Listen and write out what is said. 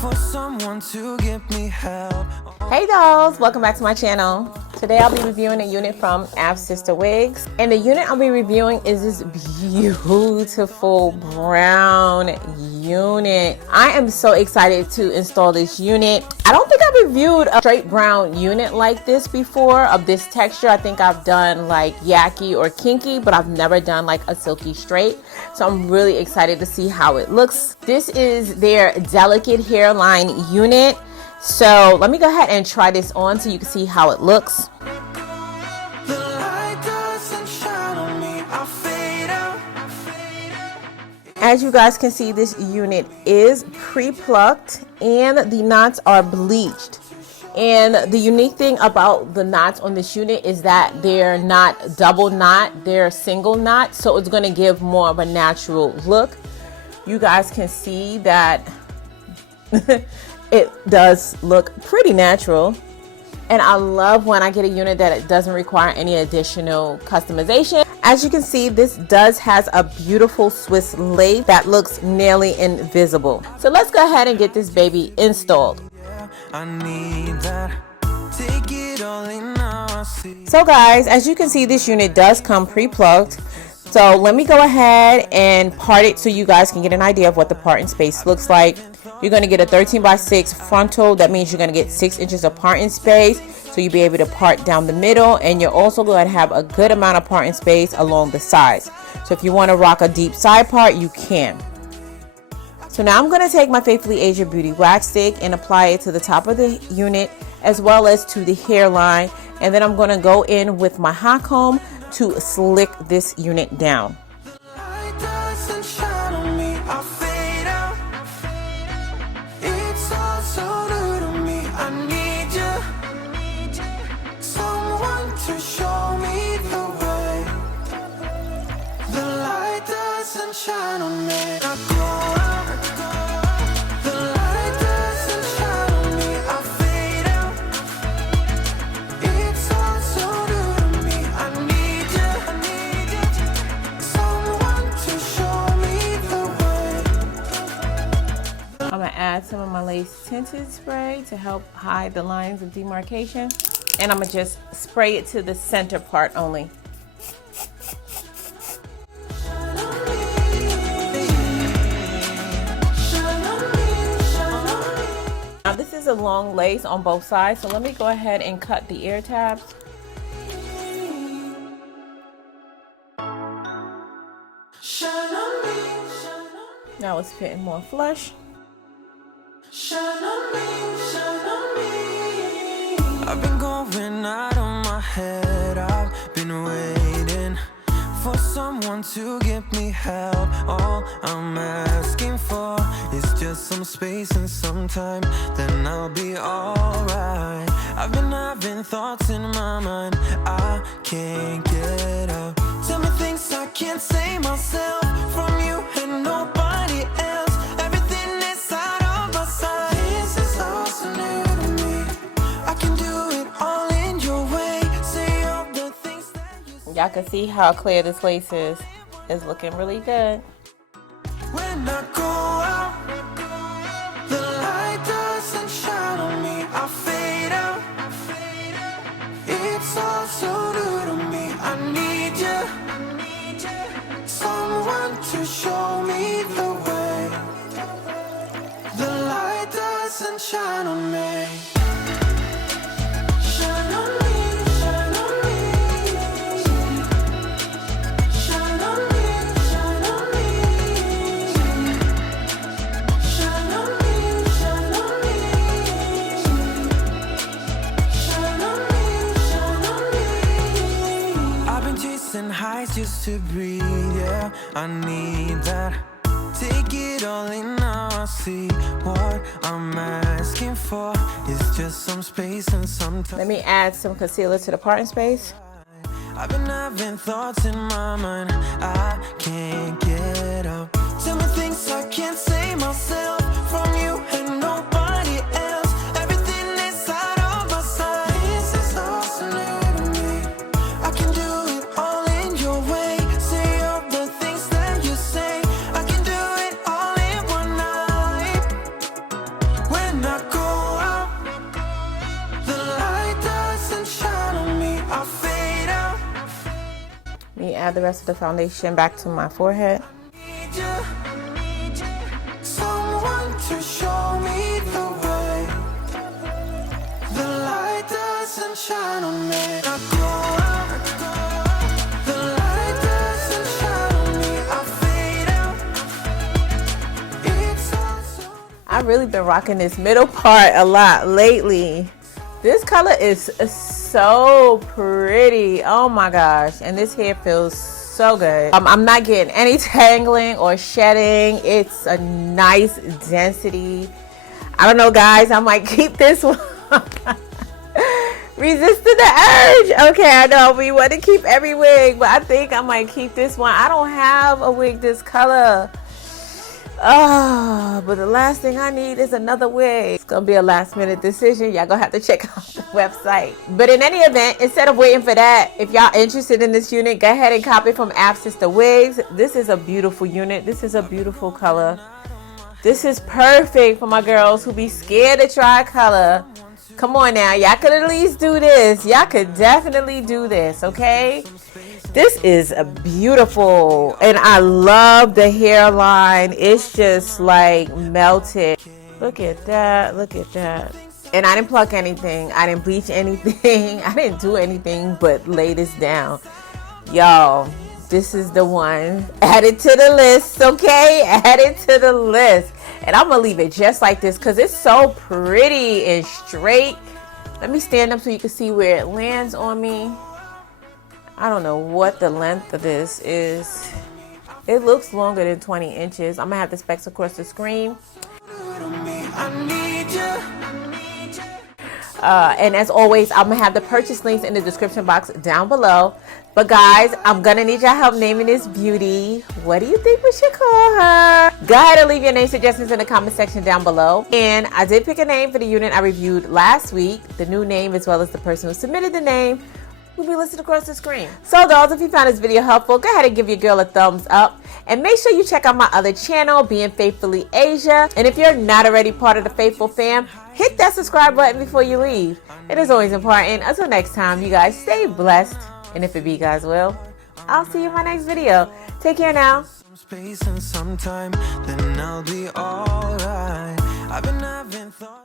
for someone to give me help. Hey dolls, welcome back to my channel. Today I'll be reviewing a unit from SCALP Wigs, and the unit I'll be reviewing is this beautiful brown unit. I am so excited to install this unit. I don't think I've reviewed a straight brown unit like this before of this texture. I think I've done like yaki or kinky, but I've never done like a silky straight. So I'm really excited to see how it looks. This is their delicate hairline unit. So let me go ahead and try this on so you can see how it looks. As you guys can see, this unit is pre-plucked and the knots are bleached. And the unique thing about the knots on this unit is that they're not double knot, they're single knot. So it's going to give more of a natural look. You guys can see that it does look pretty natural. And I love when I get a unit that it doesn't require any additional customization. As you can see, this has a beautiful Swiss lace that looks nearly invisible. So let's go ahead and get this baby installed. So guys, as you can see, this unit does come pre-plugged. So let me go ahead and part it so you guys can get an idea of what the parting space looks like. You're going to get a 13x6 frontal. That means you're going to get 6 inches of parting space. So you'll be able to part down the middle, and you're also going to have a good amount of parting space along the sides. So if you want to rock a deep side part, you can. So now I'm going to take my Faithfully Asia Beauty wax stick and apply it to the top of the unit as well as to the hairline. And then I'm going to go in with my hot comb to slick this unit down. Shine on me. I'm going to add some of my lace tinted spray to help hide the lines of demarcation. And I'm going to just spray it to the center part only. Now this is a long lace on both sides, so let me go ahead and cut the ear tabs. Now it's fitting more flush. I've been going out of my head. I've been waiting for someone to give me help. All I'm asking for is just some space and some time, then I'll be alright. I've been having thoughts in my mind I can't get out. Tell me things I can't say myself from you and nobody else. Everything is out of my sight. This is all so new to me. I can do it all in your way. Say all the things that you say. Y'all can see how clear this lace is. It's looking really good. When I go out, the light doesn't shine on me. I fade out. It's all so new to me. I need you, someone to show me the way. The light doesn't shine on me. Shine on me, shine on me. Shine on me, shine on me. Shine on me, shine on me. Shine on me, shine on me. I've been chasing highs just to breathe, yeah. I need that. Take it all in now. I see what I'm asking for is just some space and some time. Let me add some concealer to the parting space. I've been having thoughts in my mind I can't get out. Tell me things I can't say myself from you and nobody else. Everything is out of my sight. This is all so new to me. I can do it all in your way. Say all the things that you say. I can do it all in one night. add the rest of the foundation back to my forehead. Someone to show me the way. The light doesn't shine on me. I go out. The light doesn't shine on me. I fade out. It's all so. I've really been rocking this middle part a lot lately. This color is so pretty. Oh my gosh. And this hair feels so good. I'm not getting any tangling or shedding. It's a nice density. I don't know, guys. I might keep this one. Resisting the urge. Okay, I know we want to keep every wig, but I think I might keep this one. I don't have a wig this color. Oh, but the last thing I need is another wig. It's gonna be a last minute decision. Y'all gonna have to check out the website. But in any event, instead of waiting for that, if y'all interested in this unit, go ahead and copy from SCALP Wigs. This is a beautiful unit. This is a beautiful color. This is perfect for my girls who be scared to try color. Come on now, y'all could at least do this. Y'all could definitely do this, okay? This is a beautiful, and I love the hairline. It's just like melted. Look at that, look at that. And I didn't pluck anything. I didn't bleach anything. I didn't do anything but lay this down. Y'all, this is the one. Add it to the list, okay? Add it to the list. And I'm gonna leave it just like this because it's so pretty and straight. Let me stand up so you can see where it lands on me. I don't know what the length of this is. It looks longer than 20 inches. I'm gonna have the specs across the screen. And as always, I'm gonna have the purchase links in the description box down below. But guys, I'm gonna need your help naming this beauty. What do you think we should call her? Go ahead and leave your name suggestions in the comment section down below. And I did pick a name for the unit I reviewed last week. The new name as well as the person who submitted the name will be listed across the screen. So dolls, if you found this video helpful, go ahead and give your girl a thumbs up. And make sure you check out my other channel, Being Faithfully Asia. And if you're not already part of the Faithful fam, hit that subscribe button before you leave. It is always important. Until next time, you guys stay blessed. And if it be God's will, I'll see you in my next video. Take care now. Some space and some time, then I'll be alright. I've been having thoughts.